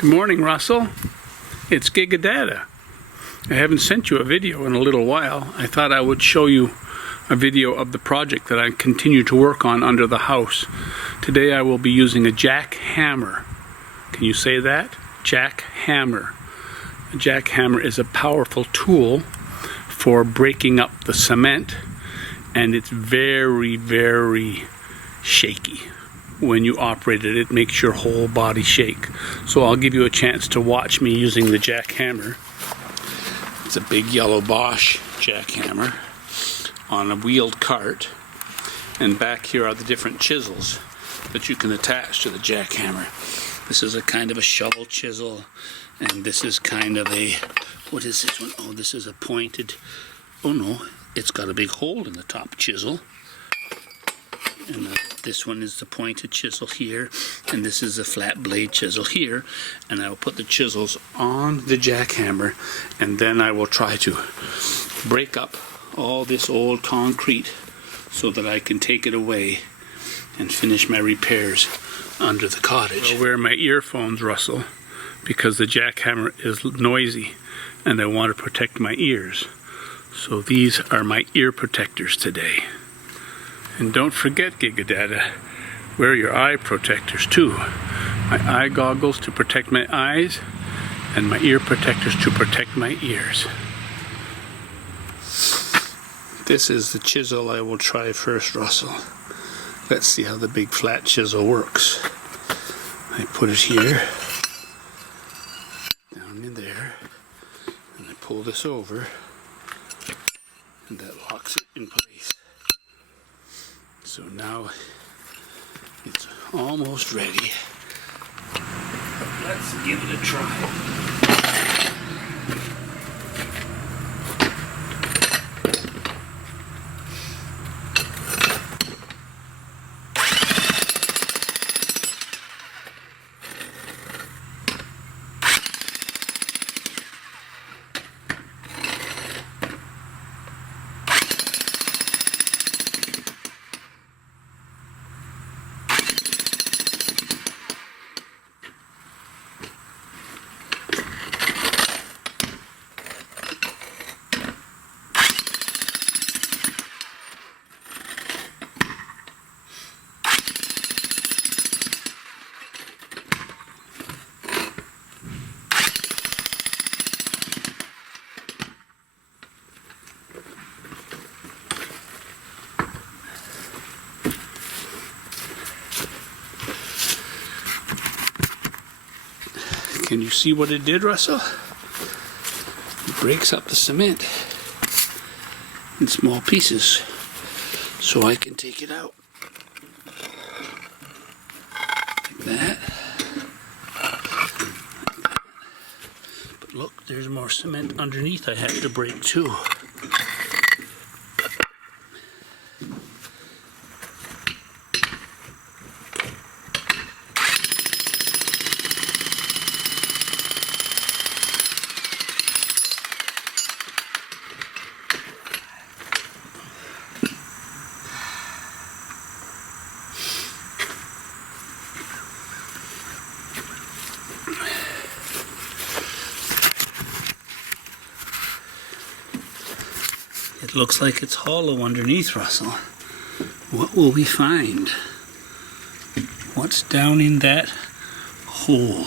Good morning, Russell. It's Giga Dada. I haven't sent you a video in a little while. I thought I would show you a video of the project that I continue to work on under the house. Today I will be using a jackhammer. Can you say that? Jackhammer. A jackhammer is a powerful tool for breaking up the cement, and it's very, very shaky. When you operate it, it makes your whole body shake. So I'll give you a chance to watch me using the jackhammer. It's a big yellow Bosch jackhammer on a wheeled cart. And back here are the different chisels that you can attach to the jackhammer. This is a kind of a shovel chisel, and this is kind of a, what is this one? Oh, this is a pointed, oh no, it's got a big hole in the top chisel. And this one is the pointed chisel here, and this is a flat blade chisel here. And I will put the chisels on the jackhammer, and then I will try to break up all this old concrete so that I can take it away and finish my repairs under the cottage. I'll wear my earphones, Russell, because the jackhammer is noisy and I want to protect my ears. So these are my ear protectors today. And don't forget, Giga Dada, wear your eye protectors too. My eye goggles to protect my eyes, and my ear protectors to protect my ears. This is the chisel I will try first, Russell. Let's see how the big flat chisel works. I put it here, down in there, and I pull this over, and that locks it in place. So now it's almost ready. Let's give it a try. Can you see what it did, Russell? It breaks up the cement in small pieces so I can take it out. Like that. But look, there's more cement underneath I have to break too. It looks like it's hollow underneath, Russell. What will we find? What's down in that hole?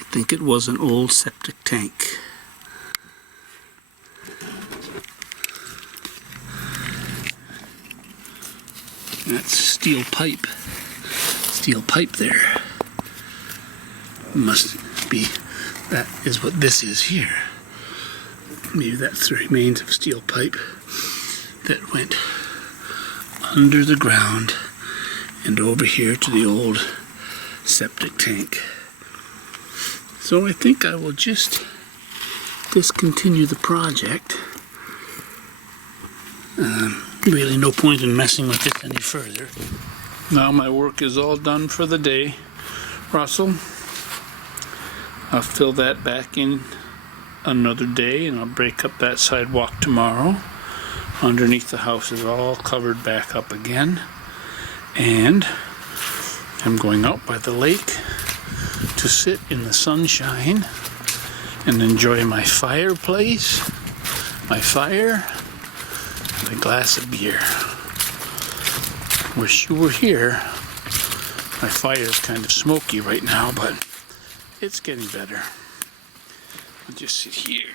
I think it was an old septic tank. That's steel pipe. Steel pipe there. Must be, that is what this is here. Maybe that's the remains of steel pipe that went under the ground and over here to the old septic tank. So I think I will just discontinue the project. Really no point in messing with it any further. Now my work is all done for the day, Russell. I'll fill that back in another day, and I'll break up that sidewalk tomorrow. Underneath the house is all covered back up again. And I'm going out by the lake to sit in the sunshine and enjoy my fireplace, my fire, and a glass of beer. Wish you were here. My fire is kind of smoky right now, but it's getting better. I'll just sit here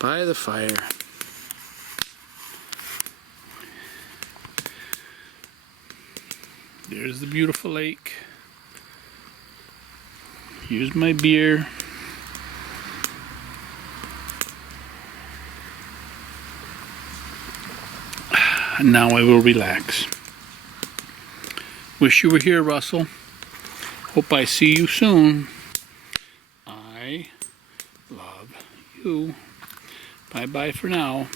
by the fire. There's the beautiful lake. Here's my beer. And now I will relax. Wish you were here, Russell. Hope I see you soon. I love you. Bye-bye for now.